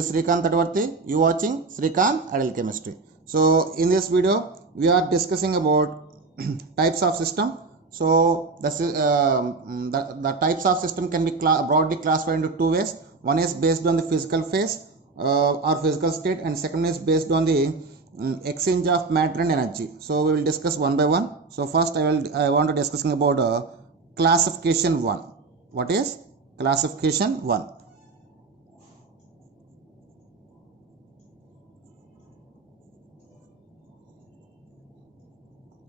This is Srikanth Tadvarti. You watching Srikanth Adult Chemistry. So in this video we are discussing about types of system. So the types of system can be broadly classified into two ways. One is based on the physical phase or physical state, and second is based on the exchange of matter and energy. So we will discuss one by one. So first I want to discussing about classification 1. What is classification 1?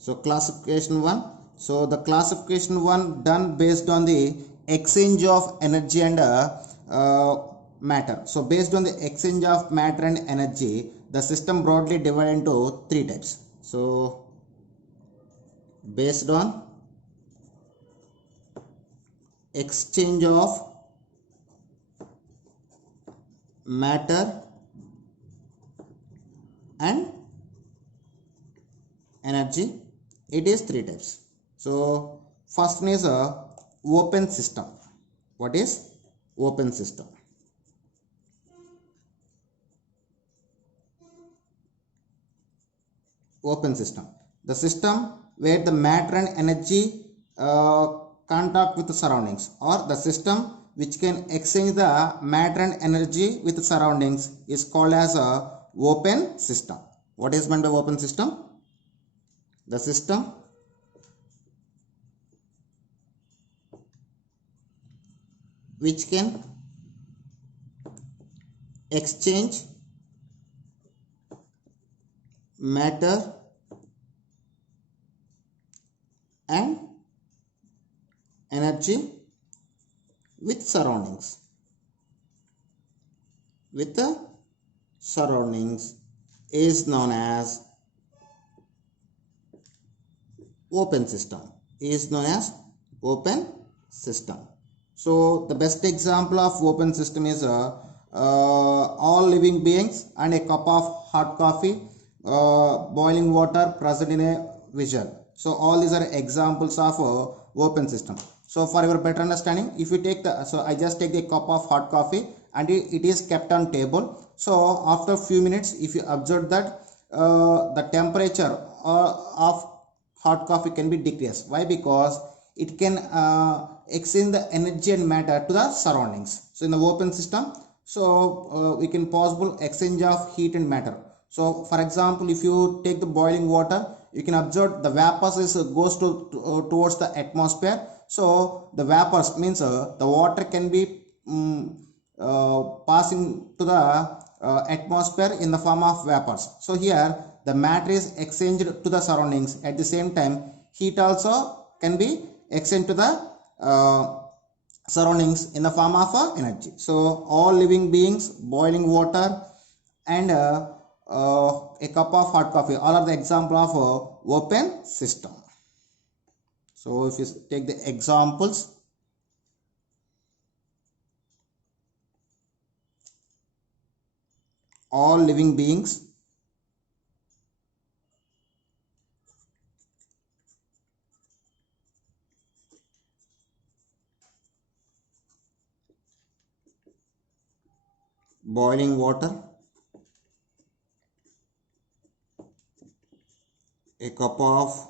So classification 1. So the classification 1 done based on the exchange of energy and matter. So based on the exchange of matter and energy, the system broadly divided into three types. So based on exchange of matter and energy, it is three types. So first one is a open system. What is open system? Open system, the system where the matter and energy contact with the surroundings, or the system which can exchange the matter and energy with the surroundings is called as a open system. What is meant by open system? The system which can exchange matter and energy with surroundings. With the surroundings is known as open system. Is known as open system. So the best example of open system is all living beings and a cup of hot coffee, boiling water present in a visual. So all these are examples of open system. So for your better understanding, if you take the, so I just take the cup of hot coffee and it is kept on table. So after few minutes, if you observe that the temperature of hot coffee can be decreased. Why? Because it can exchange the energy and matter to the surroundings. So in the open system, so we can possible exchange of heat and matter. So for example, if you take the boiling water, you can observe the vapors goes towards the atmosphere. So the vapors means the water can be passing to the atmosphere in the form of vapors. So here the matter is exchanged to the surroundings. At the same time, heat also can be exchanged to the surroundings in the form of energy. So all living beings, boiling water, and a cup of hot coffee, all are the example of open system. So if you take the examples, all living beings, boiling water, a cup of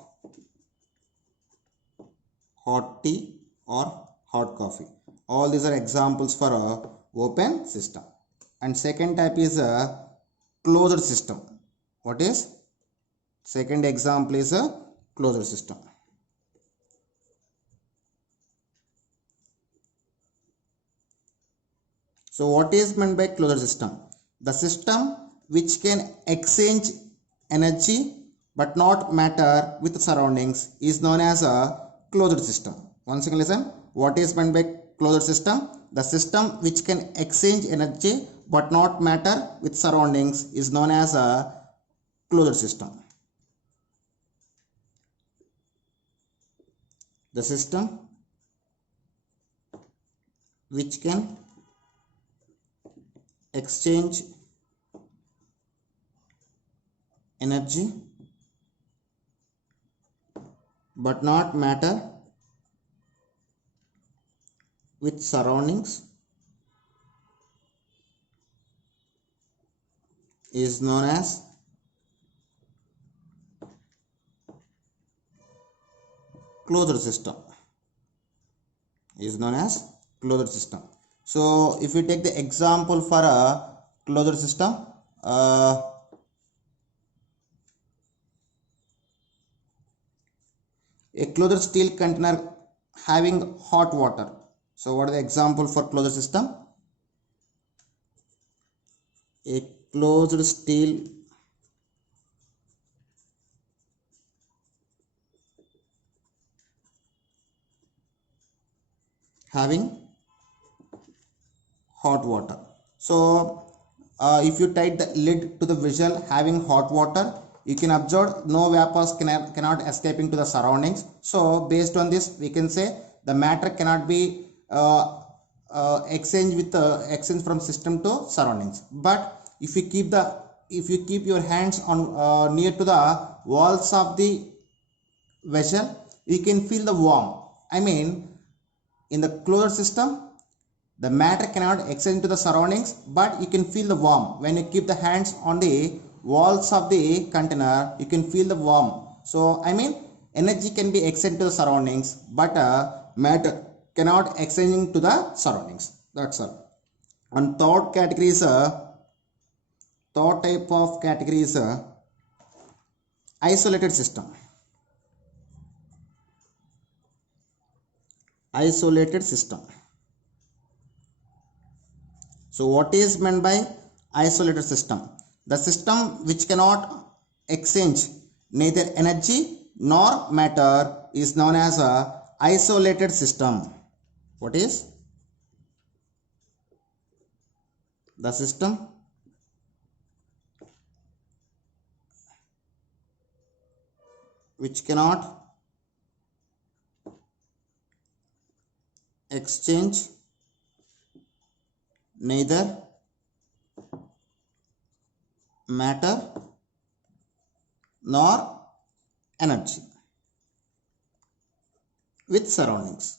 hot tea or hot coffee. All these are examples for a open system. And second type is a closed system. What is second example? Is a closed system. So what is meant by closed system? The system which can exchange energy but not matter with the surroundings is known as a closed system. Once again listen, what is meant by closed system? The system which can exchange energy but not matter with surroundings is known as a closed system. The system which can exchange energy but not matter with surroundings is known as closed system. Is known as closed system. So if we take the example for a closed system, a closed steel container having hot water. So what is the example for closed system? A closed steel having hot water. So if you tight the lid to the vessel having hot water, you can observe no vapors cannot escape into the surroundings. So based on this, we can say the matter cannot be exchange from system to surroundings. But if you keep your hands on near to the walls of the vessel, you can feel the warmth. I mean, in the closed system, the matter cannot exchange to the surroundings, but you can feel the warmth. When you keep the hands on the walls of the container, you can feel the warmth. So, I mean, energy can be exchanged to the surroundings, but matter cannot exchange to the surroundings. That's all. And third category is third type of category is isolated system. Isolated system. So what is meant by isolated system? The system which cannot exchange neither energy nor matter is known as a isolated system. What is? The system which cannot exchange neither matter nor energy with surroundings.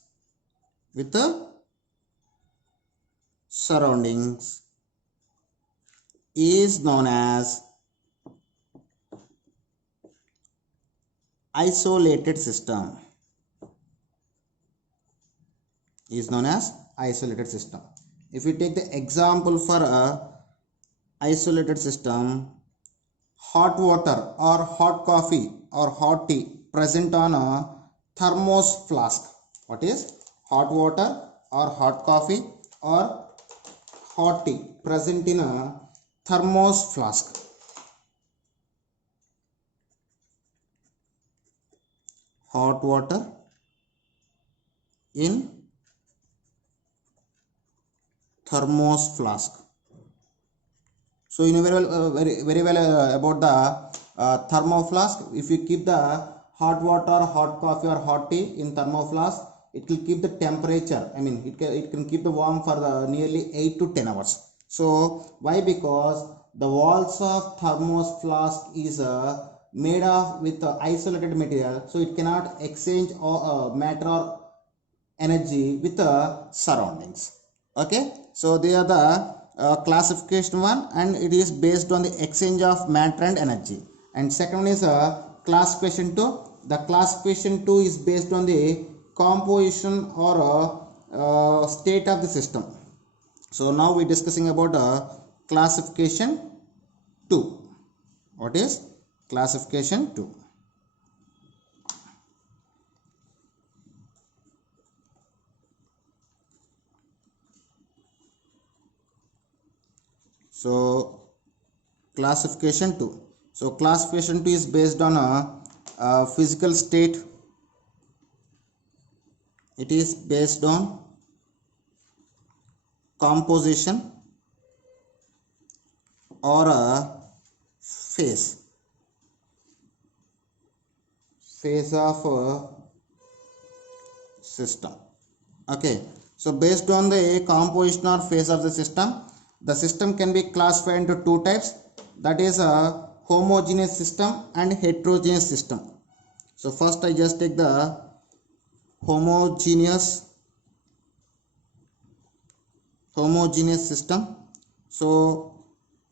With the surroundings is known as isolated system. Is known as isolated system. If we take the example for a isolated system, hot water or hot coffee or hot tea present on a thermos flask. What is hot water or hot coffee or hot tea present in a thermos flask? Hot water in thermos flask. So you know very well about the thermo flask. If you keep the hot water, hot coffee or hot tea in thermo flask, it will keep the temperature. I mean, it can keep the warm for the nearly 8 to 10 hours. So why? Because the walls of thermos flask is made of with isolated material, so it cannot exchange matter or energy with the surroundings. Okay, so they are the classification one, and it is based on the exchange of matter and energy. And second one is classification 2. The classification 2 is based on the composition or state of the system. So now we are discussing about classification 2. What is classification 2? So classification 2. So classification 2 is based on a physical state. It is based on composition or a phase of a system. Okay, so based on the composition or phase of the system can be classified into two types, that is a homogeneous system and heterogeneous system. So first I just take the homogeneous system. So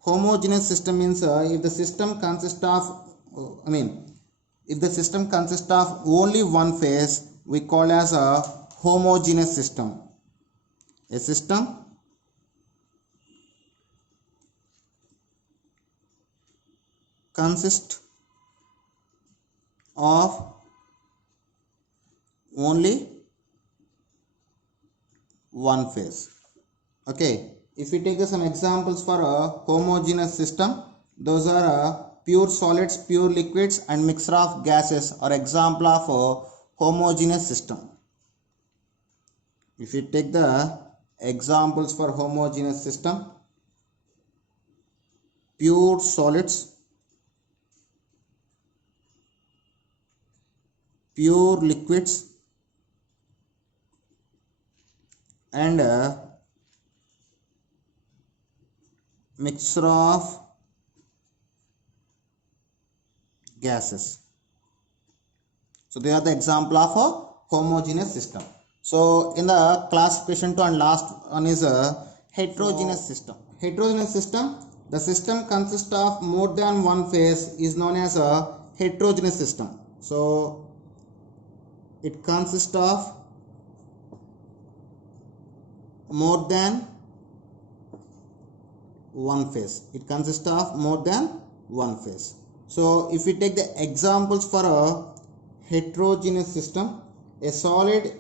homogeneous system means if the system consists of, if the system consists of only one phase, we call as a homogeneous system. A system consists of only one phase. Okay, if we take some examples for a homogeneous system, those are pure solids, pure liquids and mixture of gases are example of a homogeneous system. If we take the examples for homogeneous system, pure solids, pure liquids and mixture of gases. So they are the example of a homogeneous system. So in the classification 2 and last one is a heterogeneous system. Heterogeneous system, the system consists of more than one phase is known as a heterogeneous system. So it consists of more than one phase. It consists of more than one phase. So if we take the examples for a heterogeneous system, a solid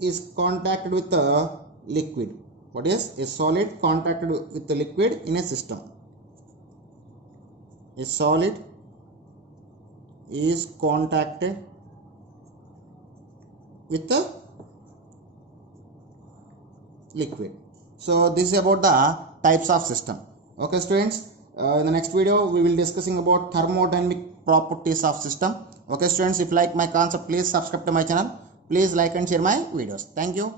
is contacted with a liquid. What is a solid contacted with the liquid in a system? A solid is contacted with the liquid. So this is about the types of system. Okay students, in the next video we will discussing about thermodynamic properties of system. Okay students, if you like my concept, please subscribe to my channel. Please like and share my videos. Thank you.